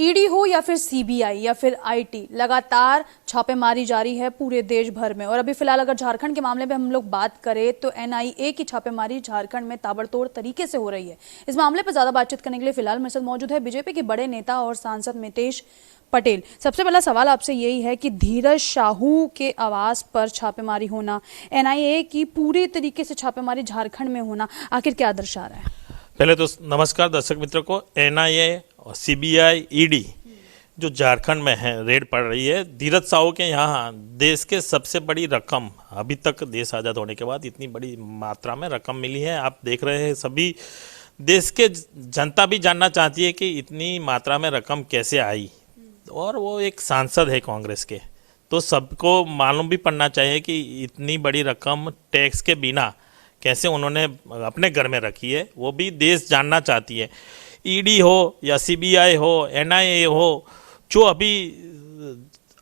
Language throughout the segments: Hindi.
ईडी हो या फिर सीबीआई या फिर आईटी, लगातार छापेमारी जारी है पूरे देश भर में। और अभी फिलहाल अगर झारखंड के मामले में हम लोग बात करें तो एनआईए की छापेमारी झारखंड में ताबड़तोड़ तरीके से हो रही है। इस मामले पर ज्यादा बातचीत करने के लिए फिलहाल मेरे साथ मौजूद है बीजेपी के बड़े नेता और सांसद मितेश पटेल। सबसे पहला सवाल आपसे यही है कि धीरज साहू के आवास पर छापेमारी होना, एनआईए की पूरी तरीके से छापेमारी झारखंड में होना, आखिर क्या दर्शा रहा है? पहले तो नमस्कार दर्शक मित्रों को। एनआईए और सीबीआई ईडी जो झारखंड में है रेड पड़ रही है, धीरज साहू के यहाँ देश के सबसे बड़ी रकम, अभी तक देश आज़ाद होने के बाद इतनी बड़ी मात्रा में रकम मिली है। आप देख रहे हैं, सभी देश के जनता भी जानना चाहती है कि इतनी मात्रा में रकम कैसे आई। और वो एक सांसद है कांग्रेस के, तो सबको मालूम भी पड़ना चाहिए कि इतनी बड़ी रकम टैक्स के बिना कैसे उन्होंने अपने घर में रखी है, वो भी देश जानना चाहती है। ईडी हो या सीबीआई हो, एनआईए हो, जो अभी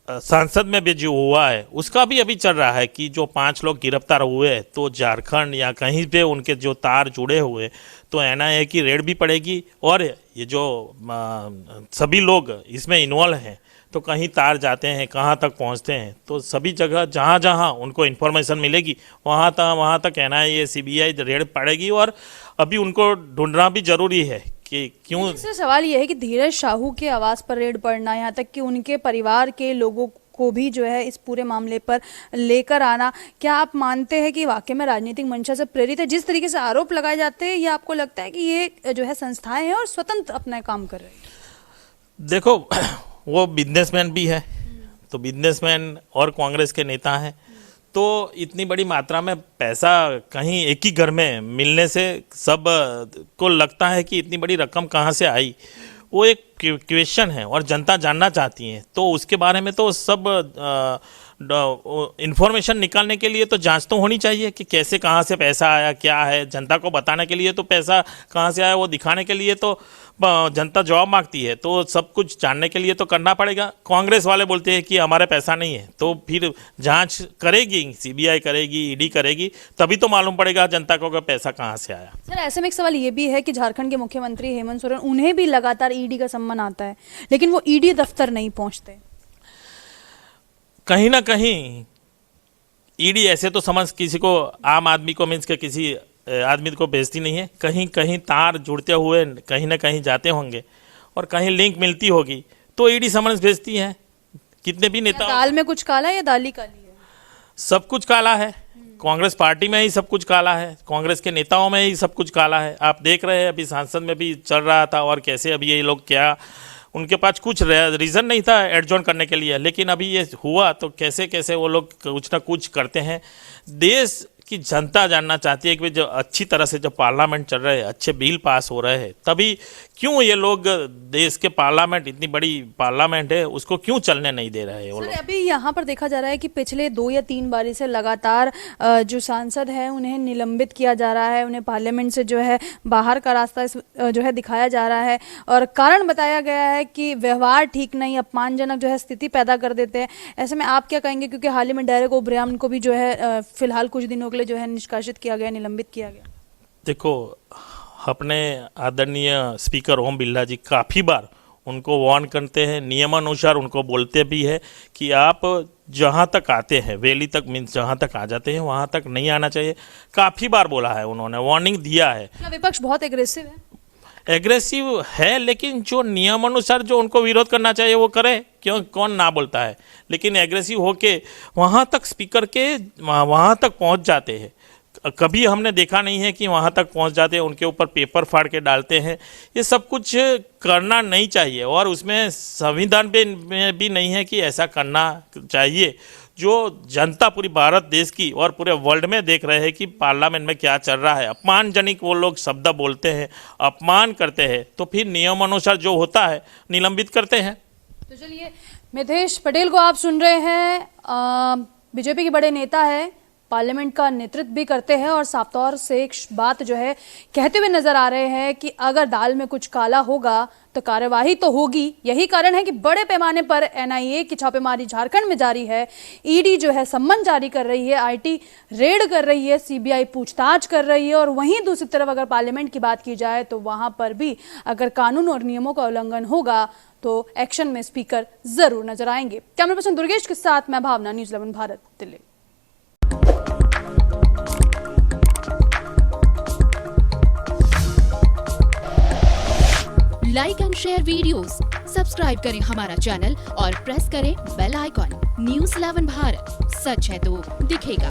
संसद में भी जो हुआ है उसका भी अभी चल रहा है कि जो 5 लोग गिरफ्तार हुए तो झारखंड या कहीं पे उनके जो तार जुड़े हुए तो एनआईए की रेड भी पड़ेगी। और ये जो सभी लोग इसमें इन्वॉल्व हैं तो कहीं तार जाते हैं, कहाँ तक पहुँचते हैं, तो सभी जगह जहाँ जहाँ उनको इन्फॉर्मेशन मिलेगी वहाँ तक एनआईए सीबीआई रेड पड़ेगी। और अभी उनको ढूंढना भी जरूरी है कि क्यों। सवाल यह है कि धीरज साहू के आवास पर रेड पड़ना, यहाँ तक कि उनके परिवार के लोगों को भी जो है इस पूरे मामले पर लेकर आना, क्या आप मानते हैं कि वाकई में राजनीतिक मंशा से प्रेरित है? जिस तरीके से आरोप लगाए जाते हैं, या आपको लगता है कि ये जो है संस्थाएं हैं और स्वतंत्र अपना काम कर रहे हैं? देखो, वो बिजनेसमैन भी है, तो बिजनेसमैन और कांग्रेस के नेता हैं, तो इतनी बड़ी मात्रा में पैसा कहीं एक ही घर में मिलने से सब को लगता है कि इतनी बड़ी रकम कहाँ से आई। वो एक क्वेश्चन है और जनता जानना चाहती है, तो उसके बारे में तो सब इंफॉर्मेशन निकालने के लिए तो जांच तो होनी चाहिए कि कैसे कहाँ से पैसा आया, क्या है। जनता को बताने के लिए तो पैसा कहाँ से आया वो दिखाने के लिए तो जनता जवाब मांगती है, तो सब कुछ जानने के लिए तो करना पड़ेगा। कांग्रेस वाले बोलते हैं कि हमारे पैसा नहीं है, तो फिर जांच करेगी, सीबीआई करेगी, ईडी करेगी, तभी तो मालूम पड़ेगा जनता को कि पैसा कहाँ से आया। सर, ऐसे में एक सवाल ये भी है कि झारखंड के मुख्यमंत्री हेमंत सोरेन, उन्हें भी लगातार ईडी का सम्मान आता है, लेकिन वो ईडी दफ्तर नहीं पहुंचते। कहीं ना कहीं ईडी ऐसे तो समझ किसी को, आम आदमी को, मीन्स के किसी आदमी को भेजती नहीं है। कहीं कहीं तार जुड़ते हुए कहीं ना कहीं जाते होंगे और कहीं लिंक मिलती होगी तो ईडी समन्स भेजती है। कितने भी नेता, दाल में कुछ काला है या दाली काली है? सब कुछ काला है। कांग्रेस पार्टी में ही सब कुछ काला है, कांग्रेस के नेताओं में ही सब कुछ काला है। आप देख रहे हैं, अभी संसद में भी चल रहा था और कैसे अभी ये लोग, क्या उनके पास कुछ रीज़न नहीं था एडजॉर्न करने के लिए, लेकिन अभी ये हुआ तो कैसे कैसे वो लोग कुछ ना कुछ करते हैं। देश की जनता जानना चाहती है कि जो अच्छी तरह से जो पार्लियामेंट चल रहे हैं, अच्छे बिल पास हो रहे हैं, तभी क्यों ये लोग देश के पार्लियामेंट, इतनी बड़ी पार्लियामेंट है, उसको क्यों चलने नहीं दे रहे हैं वो लोग। अभी यहाँ पर देखा जा रहा है कि पिछले 2 या 3 बारी से लगातार जो सांसद है उन्हें निलंबित किया जा रहा है, उन्हें पार्लियामेंट से जो है बाहर का रास्ता जो है दिखाया जा रहा है, और कारण बताया गया है कि व्यवहार ठीक नहीं, अपमानजनक जो है स्थिति पैदा कर देते हैं। ऐसे में आप क्या कहेंगे, क्योंकि हाल ही में डेरेक ओब्रायन को भी जो है फिलहाल कुछ दिनों के लिए जो है निष्कासित किया गया, निलंबित किया गया? देखो, अपने आदरणीय स्पीकर ओम बिरला जी काफ़ी बार उनको वार्न करते हैं, नियमानुसार उनको बोलते भी है कि आप जहाँ तक आते हैं, वैली तक, मीन्स जहाँ तक आ जाते हैं वहाँ तक नहीं आना चाहिए। काफ़ी बार बोला है उन्होंने, वार्निंग दिया है। विपक्ष बहुत एग्रेसिव है, लेकिन जो नियमानुसार जो उनको विरोध करना चाहिए वो करे, क्यों, कौन ना बोलता है। लेकिन एग्रेसिव होके वहाँ तक स्पीकर के वहाँ तक पहुँच जाते हैं। कभी हमने देखा नहीं है कि वहाँ तक पहुँच जाते हैं, उनके ऊपर पेपर फाड़ के डालते हैं। ये सब कुछ करना नहीं चाहिए, और उसमें संविधान पे में भी नहीं है कि ऐसा करना चाहिए। जो जनता पूरी भारत देश की और पूरे वर्ल्ड में देख रहे हैं कि पार्लियामेंट में क्या चल रहा है, अपमानजनक वो लोग शब्द बोलते हैं, अपमान करते हैं, तो फिर नियमानुसार जो होता है निलंबित करते हैं। तो चलिए, मितेश पटेल को आप सुन रहे हैं, बीजेपी के बड़े नेता है, पार्लियामेंट का नेतृत्व भी करते हैं और साफ तौर से एक बात जो है कहते हुए नजर आ रहे हैं कि अगर दाल में कुछ काला होगा तो कार्यवाही तो होगी। यही कारण है कि बड़े पैमाने पर एनआईए की छापेमारी झारखंड में जारी है। ईडी जो है सम्मन जारी कर रही है, आईटी रेड कर रही है, सीबीआई पूछताछ कर रही है और वहीं दूसरी तरफ अगर पार्लियामेंट की बात की जाए तो वहां पर भी अगर कानून और नियमों का उल्लंघन होगा तो एक्शन में स्पीकर जरूर नजर आएंगे। कैमरा पर्सन दुर्गेश के साथ मैं Bhavna, news 11 Bharat, Delhi. Like and share videos, subscribe करें हमारा चैनल और प्रेस करें बेल आइकॉन। न्यूज़ 11 भारत, सच है तो दिखेगा।